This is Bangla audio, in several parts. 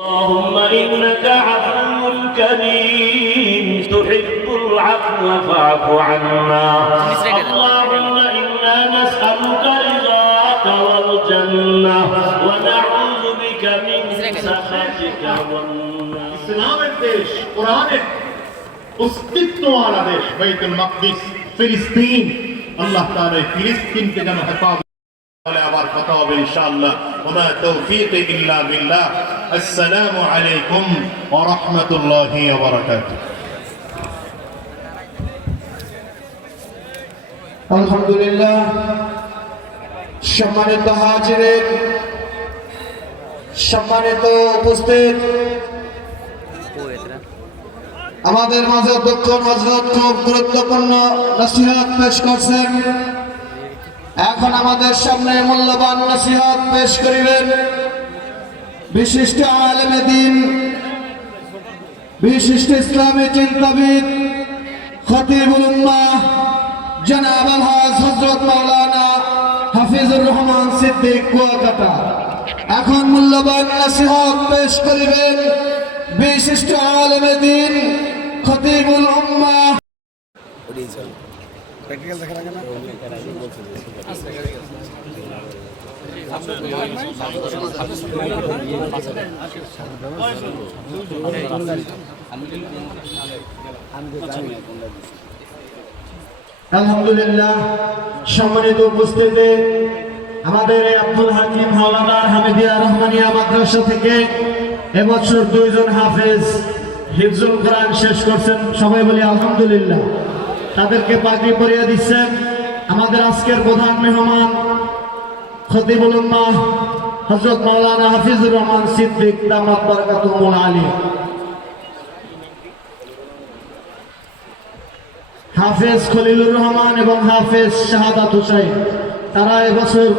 اللهم إنك عفو كريم تحب العفو فاعف عنا اللهم إنا نسألك رضاك والجنة ونعوذ بك من سخطك والنار ইসলামের দেশ কোরআনের অস্তিত্বওয়ালা দেশ বাইতুল মাকদিস ফিলিস্তিন আল্লাহ তাআলা ফিলিস্তিনকে যেন হেফাজত করে আবার কথা হবে ইনশাআল্লাহ ওয়া তাওফীক ইল্লা বিল্লাহ আসসালামু আলাইকুম ওয়া রাহমাতুল্লাহি ওয়া বারাকাতুহু আলহামদুলিল্লাহ সম্মানিত হাজিরিন সম্মানিত উপস্থিত আমাদের মাঝে অধ্যক্ষ হযরত খুব গুরুত্বপূর্ণ নসিহত পেশ করছেন। এখন আমাদের সামনে মূল্যবান নসিহত পেশ করিবেন বিশিষ্ট আলেমে দ্বীন, বিশিষ্ট ইসলামী চিন্তাবিদ, খতিবুল উম্মাহ জনাব আলহাজ হযরত মাওলানা হাফিজুর রহমান সিদ্দিক কুয়াকাটা। এখন মূল্যবান নসিহত পেশ করিবেন বিশিষ্ট আলেমে দ্বীন, খতিবুল উম্মাহ। আলহামদুলিল্লাহ সম্মানিত উপস্থিতি, আমাদের আব্দুল হাকিম হাওলাদার হামিদিয়া রহমানিয়া মাদ্রাসা থেকে এবছর 2 জন হাফেজ হিফজুল কোরআন শেষ করছেন। সবাই বলি আলহামদুলিল্লাহ। তাদেরকে পাগড়ি পরিয়ে দিচ্ছেন আমাদের আজকের প্রধান মেহমান খতিবুল উম্মাহ হযরত মাওলানা হাফিজুর রহমান সিদ্দিক দামাত বারাকাতুহুল আলী, হাফেজ খলিলুর রহমান এবং হাফেজ শাহাদাত হুসাইন। তারা এবছর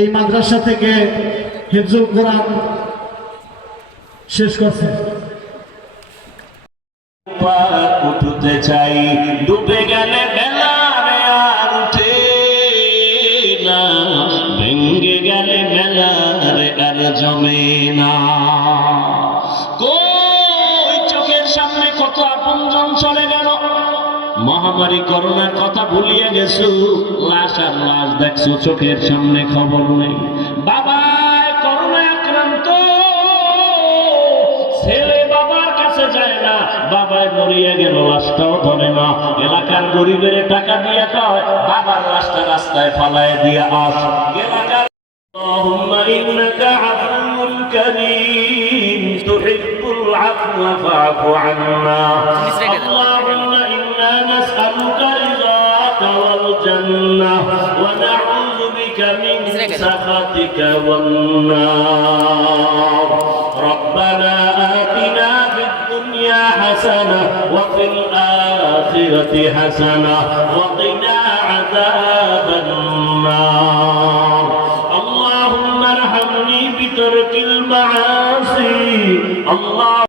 এই মাদ্রাসা থেকে হিফজুল কোরআন শেষ করছে। উঠতে চাই ডুবে গেলে বেলা আর উঠে না, ভেঙ্গে গেলে মেলা আর জমে না। কই চোখের সামনে কত আপনজন চলে গেল, মহামারী করোনার কথা ভুলিয়ে গেছো, লাশ আর লাশ দেখছো, চোখের সামনে খবর নেই। বাবা করোনা আক্রান্ত, ছেলে বাবার কাছে যায় না, বাবায় মরিয়া গেল লাশটাও ধরে না। এলাকার গরিবের টাকা দিয়ে কয় বাবার লাশটা রাস্তায় ফালায় দিয়ে আস। এলাকার اللهم إنك عفو كريم تحب العفو فاعف عنا اللهم إنا نسألك رضاك والجنة ونعوذ بك من سخطك والنار ربنا آتنا في الدنيا حسنة وفي الآخرة حسنة وقنا عذاب النار اللهم ارحمني بترك المعاصي الله